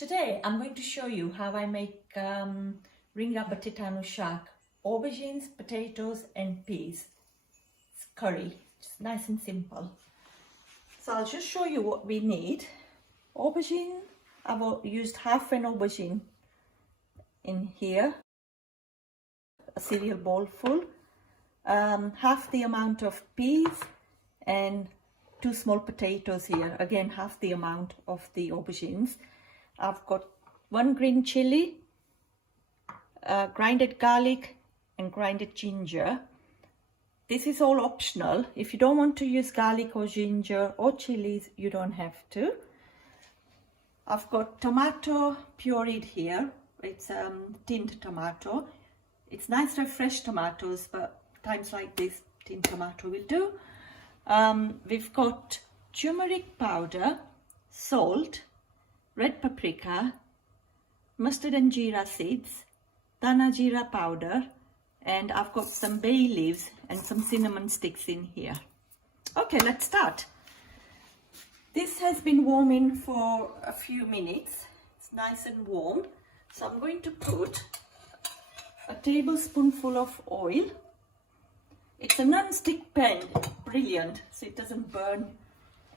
Today I'm going to show you how I make ringa batitanu shak, aubergines, potatoes and peas. It's curry, it's nice and simple. So I'll just show you what we need. Aubergine, I've used half an aubergine in here, a cereal bowl full, half the amount of peas and 2 small potatoes here, again half the amount of the aubergines. I've got 1 green chili, grinded garlic and grinded ginger. This is all optional. If you don't want to use garlic or ginger or chilies, you don't have to. I've got tomato pureed here. It's tinned tomato. It's nice to have fresh tomatoes, but times like this, tinned tomato will do. We've got turmeric powder, salt, red paprika, mustard and jeera seeds, dhana jeera powder, and I've got some bay leaves and some cinnamon sticks in here. Okay, let's start. This has been warming for a few minutes. It's nice and warm. So I'm going to put a tablespoonful of oil. It's a non-stick pan, brilliant, so it doesn't burn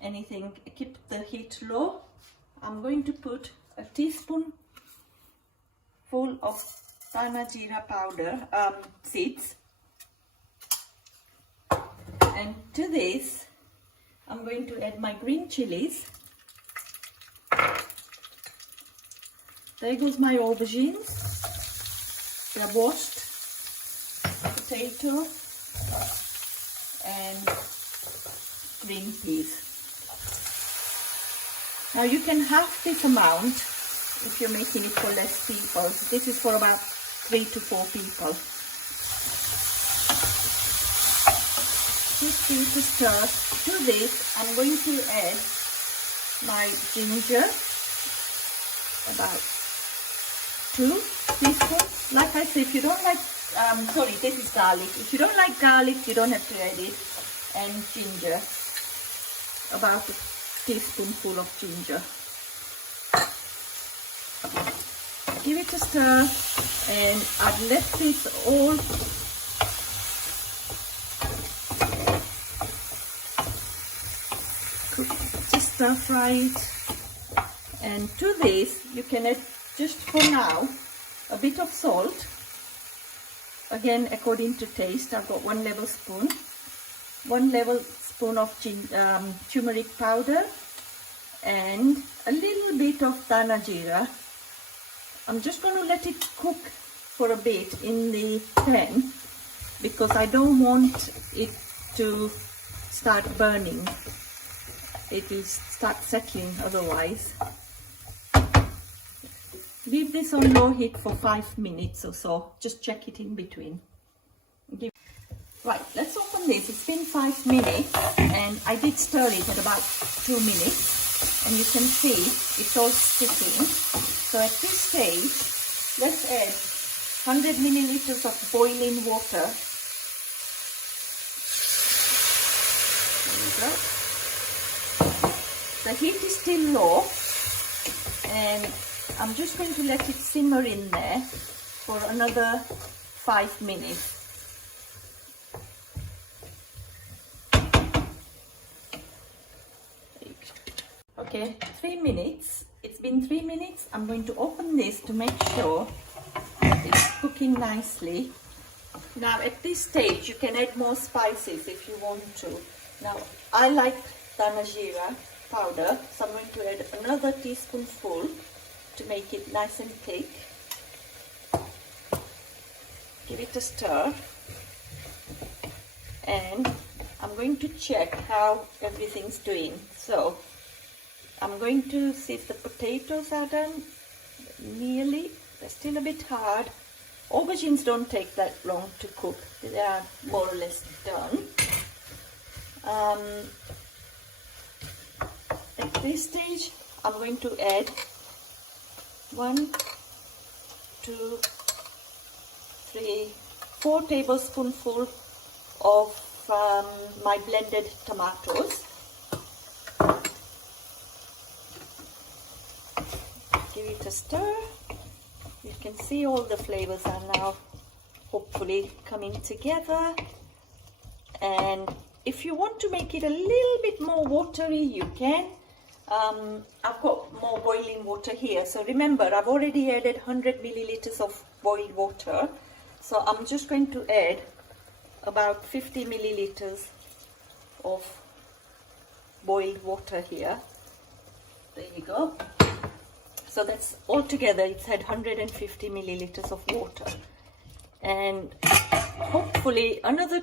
anything. Keep the heat low. I'm going to put a teaspoon full of dhana jeera powder seeds, and to this I'm going to add my green chilies. There goes my aubergines. They're washed, potato and green peas. Now you can halve this amount if you're making it for less people. This is for about 3 to 4 people. Just need to stir. To this I'm going to add my ginger, about 2 teaspoons. Like I said, if you don't like, sorry, this is garlic. If you don't like garlic, you don't have to add it. And ginger, about a teaspoonful of ginger. Give it a stir, and I've let this all cook. Just stir fry it, and to this you can add, just for now, a bit of salt, again according to taste. I've got 1 level spoon, 1 level spoon of turmeric powder, and a little bit of dhana jeera. I'm just going to let it cook for a bit in the pan because I don't want it to start burning. It will start settling otherwise. Leave this on low heat for 5 minutes or so. Just check it in between. Right, let's open this. It's been 5 minutes and I did stir it at about 2 minutes. And you can see it's all sticking. So at this stage, let's add 100 milliliters of boiling water. There we go. The heat is still low, and I'm just going to let it simmer in there for another 5 minutes. Okay, 3 minutes. It's been 3 minutes. I'm going to open this to make sure it's cooking nicely. Now at this stage you can add more spices if you want to. Now I like dhana jeera powder, so I'm going to add another teaspoonful to make it nice and thick. Give it a stir, and I'm going to check how everything's doing. So I'm going to see if the potatoes are done. Nearly. They're still a bit hard. Aubergines don't take that long to cook. They are more or less done. At this stage, I'm going to add 1, 2, 3, 4 tablespoonfuls of my blended tomatoes. give it a stir. You can see all the flavors are now hopefully coming together. And if you want to make it a little bit more watery, you can. I've got more boiling water here. So remember, I've already added 100 milliliters of boiled water. So I'm just going to add about 50 milliliters of boiled water here. There you go. So that's altogether, it's had 150 milliliters of water. And hopefully another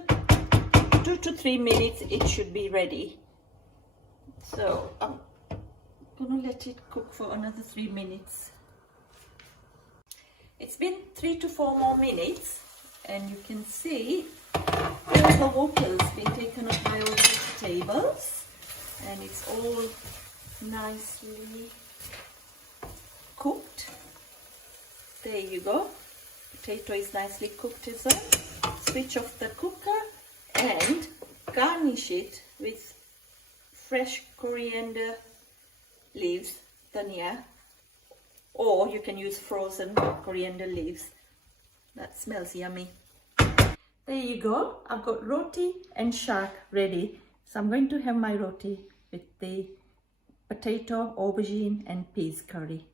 2 to 3 minutes it should be ready. So I'm gonna let it cook for another 3 minutes. It's been 3 to 4 more minutes, and you can see all the water's been taken up by all the vegetables, and it's all nicely cooked. There you go. Potato is nicely cooked as well. Switch off the cooker and garnish it with fresh coriander leaves, dhania, or you can use frozen coriander leaves. That smells yummy. There you go. I've got roti and shark ready. So I'm going to have my roti with the potato, aubergine and peas curry.